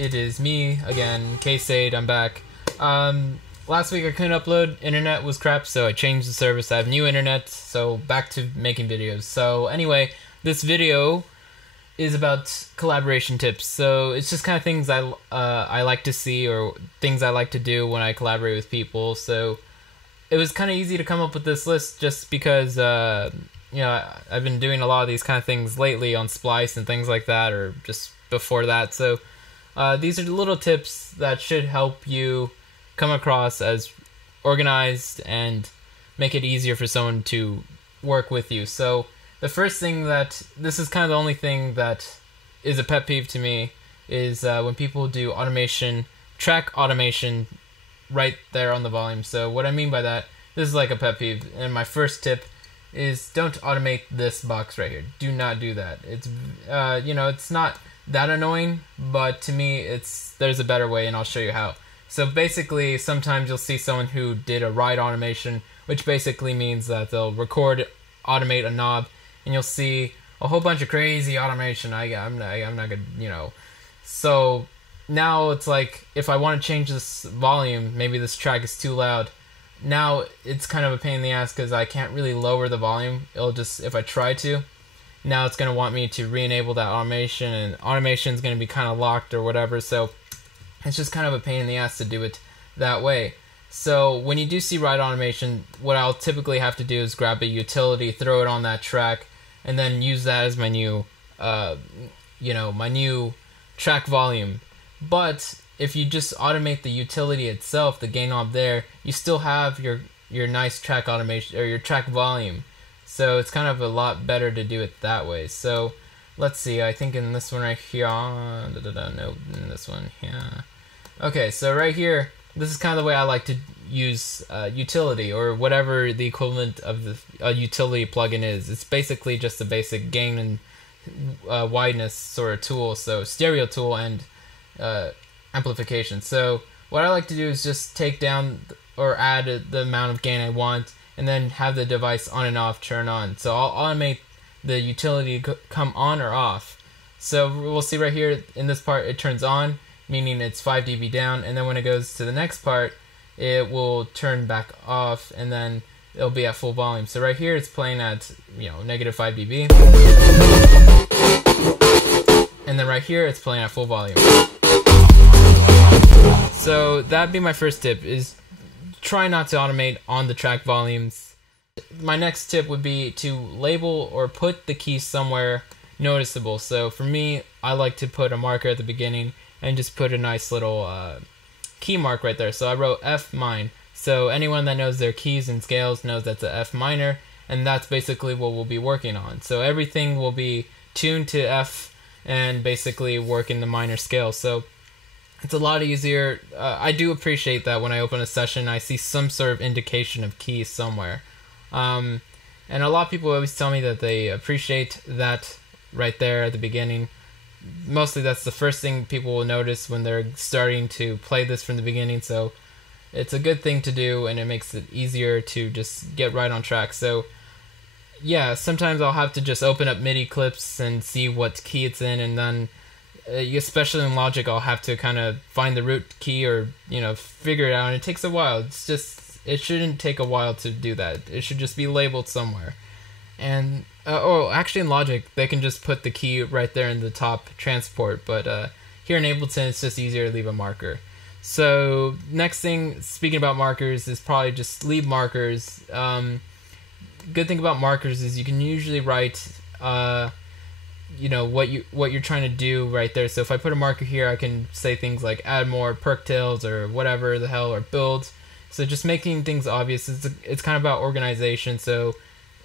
It is me again, K-Sade, I'm back. Last week I couldn't upload, internet was crap, so I changed the service. I have new internet, so back to making videos. So anyway, this video is about collaboration tips. So it's just kind of things I like to see, or things I like to do when I collaborate with people. So it was kind of easy to come up with this list just because you know, I've been doing a lot of these kind of things lately on Splice and things like that, or just before that. So these are little tips that should help you come across as organized and make it easier for someone to work with you. So the first thing this is kind of the only thing that is a pet peeve to me, is when people do automation, track automation right there on the volume. So what I mean by that, this is like a pet peeve, and my first tip is don't automate this box right here. Do not do that. It's you know, it's not that annoying, but to me there's a better way, and I'll show you how. So basically, sometimes you'll see someone who did a write automation, which basically means that they'll automate a knob, and you'll see a whole bunch of crazy automation. I'm not gonna, you know. So now it's like, if I want to change this volume, maybe this track is too loud. Now it's kind of a pain in the ass because I can't really lower the volume. It'll just, if I try to, now it's going to want me to re-enable that automation, and automation is going to be kind of locked or whatever. So it's just kind of a pain in the ass to do it that way. So when you do see write automation, what I'll typically have to do is grab a utility, throw it on that track, and then use that as my new, you know, my new track volume. But if you just automate the utility itself, the gain knob there, you still have your nice track automation, or your track volume. So it's kind of a lot better to do it that way. So let's see, I think in this one right here, no, in this one, yeah. Okay, so right here, this is kind of the way I like to use utility, or whatever the equivalent of the utility plugin is. It's basically just a basic gain and wideness sort of tool, so stereo tool and amplification. So what I like to do is just take down or add the amount of gain I want, and then have the device on and off, turn on. So I'll automate the utility come on or off. So we'll see right here in this part, it turns on, meaning it's 5 dB down, and then when it goes to the next part, it will turn back off, and then it'll be at full volume. So right here it's playing at, you know, -5 dB, and then right here it's playing at full volume. So that'd be my first tip, is try not to automate on the track volumes. My next tip would be to label or put the keys somewhere noticeable. So for me, I like to put a marker at the beginning and just put a nice little key mark right there. So I wrote F mine. So anyone that knows their keys and scales knows that's a F minor, and that's basically what we'll be working on. So everything will be tuned to F and basically work in the minor scale. So it's a lot easier. I do appreciate that when I open a session, I see some sort of indication of keys somewhere. And a lot of people always tell me that they appreciate that right there at the beginning. Mostly that's the first thing people will notice when they're starting to play this from the beginning. So it's a good thing to do, and it makes it easier to just get right on track. So yeah, sometimes I'll have to just open up MIDI clips and see what key it's in, and then especially in Logic, I'll have to kind of find the root key, or, you know, figure it out, and it takes a while. It shouldn't take a while to do that. It should just be labeled somewhere. And actually in Logic, they can just put the key right there in the top transport, but here in Ableton, it's just easier to leave a marker. So next thing, speaking about markers, is probably just leave markers. Good thing about markers is you can usually write you know, what you're trying to do right there. So if I put a marker here, I can say things like add more perk tails, or whatever the hell, or build. So just making things obvious. It's kind of about organization. So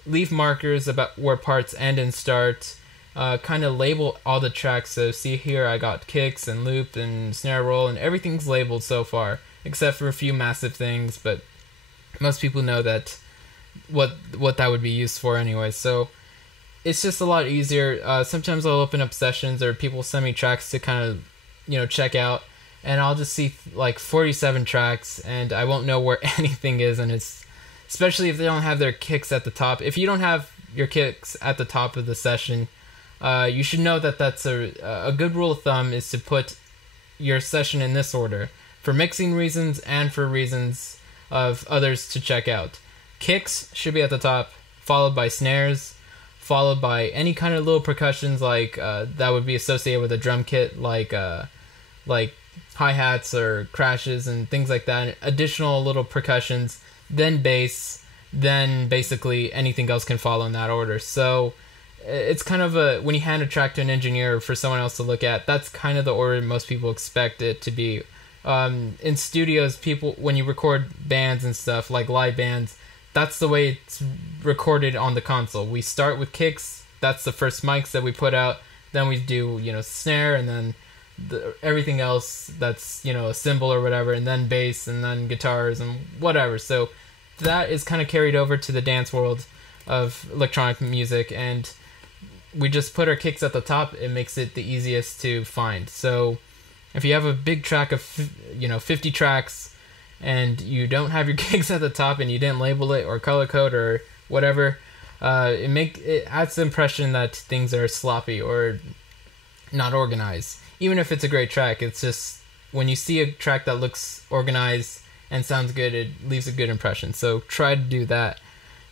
leave markers about where parts end and start. Kind of label all the tracks. So see here, I got kicks and loop and snare roll, and everything's labeled so far, except for a few massive things, but most people know that what that would be used for anyway. So it's just a lot easier. Sometimes I'll open up sessions, or people send me tracks to kind of, you know, check out, and I'll just see like 47 tracks, and I won't know where anything is, and it's, especially if they don't have their kicks at the top. If you don't have your kicks at the top of the session, you should know that that's a good rule of thumb, is to put your session in this order for mixing reasons and for reasons of others to check out. Kicks should be at the top, followed by snares, followed by any kind of little percussions like that would be associated with a drum kit, like hi-hats or crashes and things like that, additional little percussions, then bass, then basically anything else can follow in that order. So it's kind of when you hand a track to an engineer for someone else to look at, that's kind of the order most people expect it to be. In studios, people, when you record bands and stuff, like live bands, that's the way it's recorded on the console. We start with kicks, that's the first mics that we put out, then we do, snare, and then everything else that's, a cymbal or whatever, and then bass, and then guitars, and whatever. So that is kind of carried over to the dance world of electronic music, and we just put our kicks at the top. It makes it the easiest to find. So if you have a big track of 50 tracks and you don't have your kicks at the top and you didn't label it or color code or whatever, it adds the impression that things are sloppy or not organized. Even if it's a great track, it's just when you see a track that looks organized and sounds good, it leaves a good impression. So try to do that.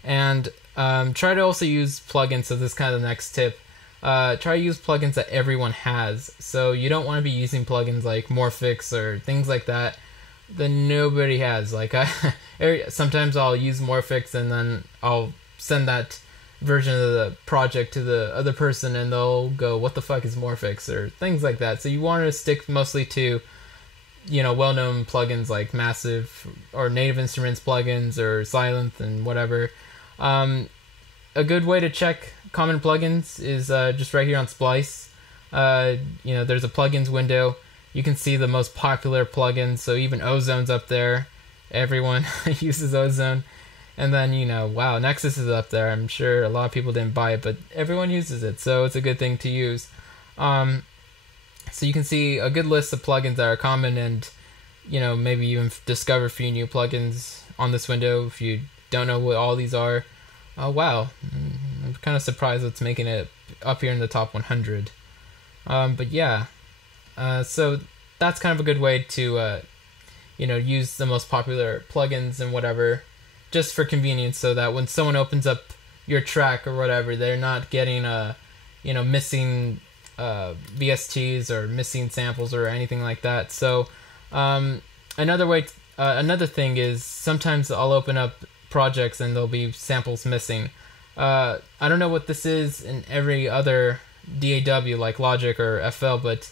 And try to also use plugins. So this is kind of the next tip. Try to use plugins that everyone has. So you don't want to be using plugins like Morphix or things like that nobody has. Like sometimes I'll use Morphix and then I'll send that version of the project to the other person and they'll go, what the fuck is Morphix, or things like that. So you want to stick mostly to well-known plugins like Massive or Native Instruments plugins or Sylenth and whatever. A good way to check common plugins is just right here on Splice. There's a plugins window. You can see the most popular plugins, so even Ozone's up there. Everyone uses Ozone. And then, wow, Nexus is up there. I'm sure a lot of people didn't buy it, but everyone uses it, so it's a good thing to use. So you can see a good list of plugins that are common, and maybe even discover a few new plugins on this window if you don't know what all these are. Oh wow, I'm kind of surprised it's making it up here in the top 100. But yeah, so that's kind of a good way to use the most popular plugins and whatever, just for convenience, so that when someone opens up your track or whatever, they're not getting missing VSTs or missing samples or anything like that. So another thing is sometimes I'll open up projects and there'll be samples missing. I don't know what this is in every other DAW like Logic or FL, but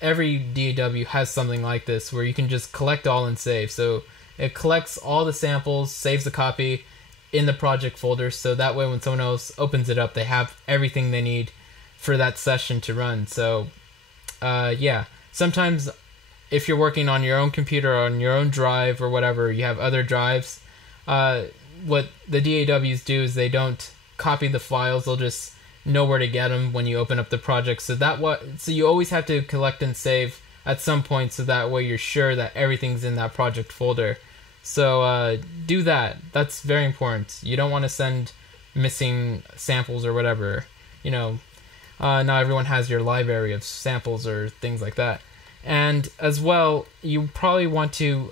every DAW has something like this where you can just collect all and save. So it collects all the samples, saves the copy in the project folder, so that way when someone else opens it up, they have everything they need for that session to run. So yeah, sometimes if you're working on your own computer or on your own drive or whatever, you have other drives, what the DAWs do is they don't copy the files, they'll just know where to get them when you open up the project. So you always have to collect and save at some point, so that way you're sure that everything's in that project folder. So do that. That's very important. You don't want to send missing samples or whatever. Not everyone has your library of samples or things like that. And as well, you probably want to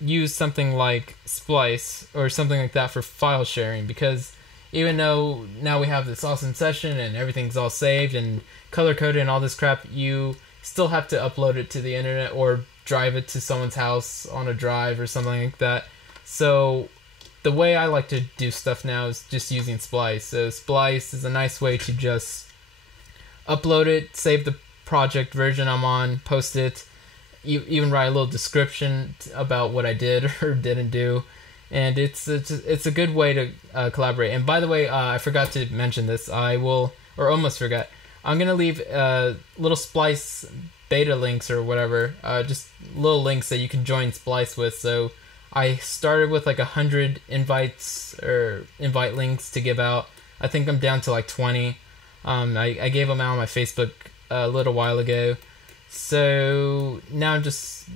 use something like Splice or something like that for file sharing, because even though now we have this awesome session and everything's all saved and color coded and all this crap, you still have to upload it to the internet or drive it to someone's house on a drive or something like that. So the way I like to do stuff now is just using Splice. So Splice is a nice way to just upload it, save the project version I'm on, post it, even write a little description about what I did or didn't do, and it's a good way to collaborate. And by the way, I forgot to mention this. Almost forgot. I'm gonna leave little Splice beta links or whatever, just little links that you can join Splice with. So I started with like 100 invites or invite links to give out. I think I'm down to like 20. I gave them out on my Facebook a little while ago. So now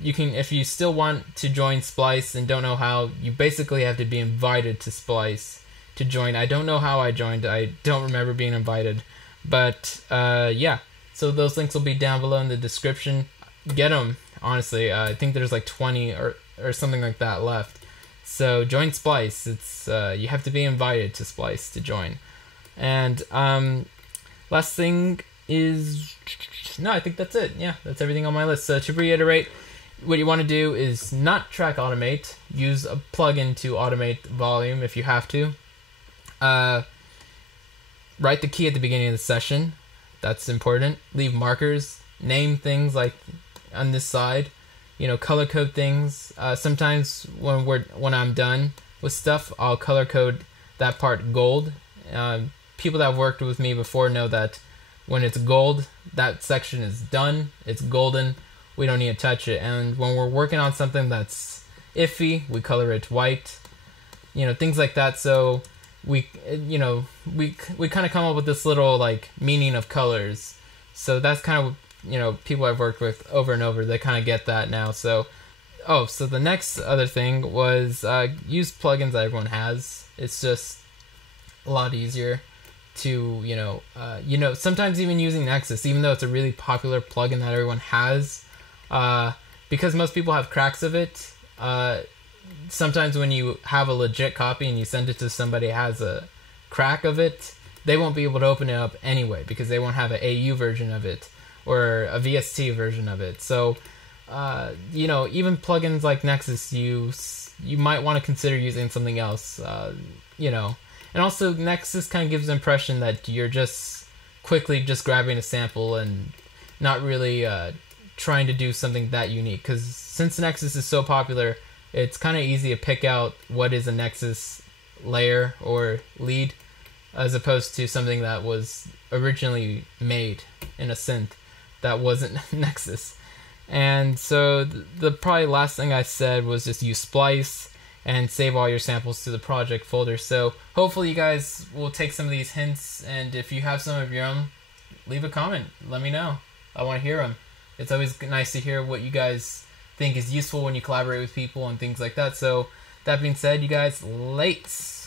you can, if you still want to join Splice and don't know how, you basically have to be invited to Splice to join. I don't know how I joined. I don't remember being invited. But yeah, so those links will be down below in the description. get them. Honestly, I think there's like 20 or something like that left. So join Splice. It's you have to be invited to Splice to join. And last thing is, no, I think that's it. Yeah, that's everything on my list. So to reiterate, what you want to do is not track automate. Use a plugin to automate volume if you have to. Write the key at the beginning of the session. That's important. Leave markers. Name things like on this side. You know, color code things. Sometimes when I'm done with stuff, I'll color code that part gold. People that have worked with me before know that when it's gold, that section is done. It's golden. We don't need to touch it. And when we're working on something that's iffy, we color it white. You know, things like that. So we kind of come up with this little like meaning of colors. So that's kind of, you know, people I've worked with over and over, they kind of get that now. So so the next other thing was use plugins that everyone has. It's just a lot easier to, sometimes even using Nexus, even though it's a really popular plugin that everyone has, because most people have cracks of it. Sometimes when you have a legit copy and you send it to somebody who has a crack of it, they won't be able to open it up anyway because they won't have an AU version of it or a VST version of it. So, even plugins like Nexus, you might want to consider using something else, And also, Nexus kind of gives the impression that you're just quickly just grabbing a sample and not really trying to do something that unique. Because since Nexus is so popular, it's kind of easy to pick out what is a Nexus layer or lead, as opposed to something that was originally made in a synth that wasn't Nexus. And so the probably last thing I said was just use Splice and save all your samples to the project folder. So hopefully you guys will take some of these hints, and if you have some of your own, leave a comment. Let me know. I want to hear them. It's always nice to hear what you guys think is useful when you collaborate with people and things like that. So that being said, you guys, lates.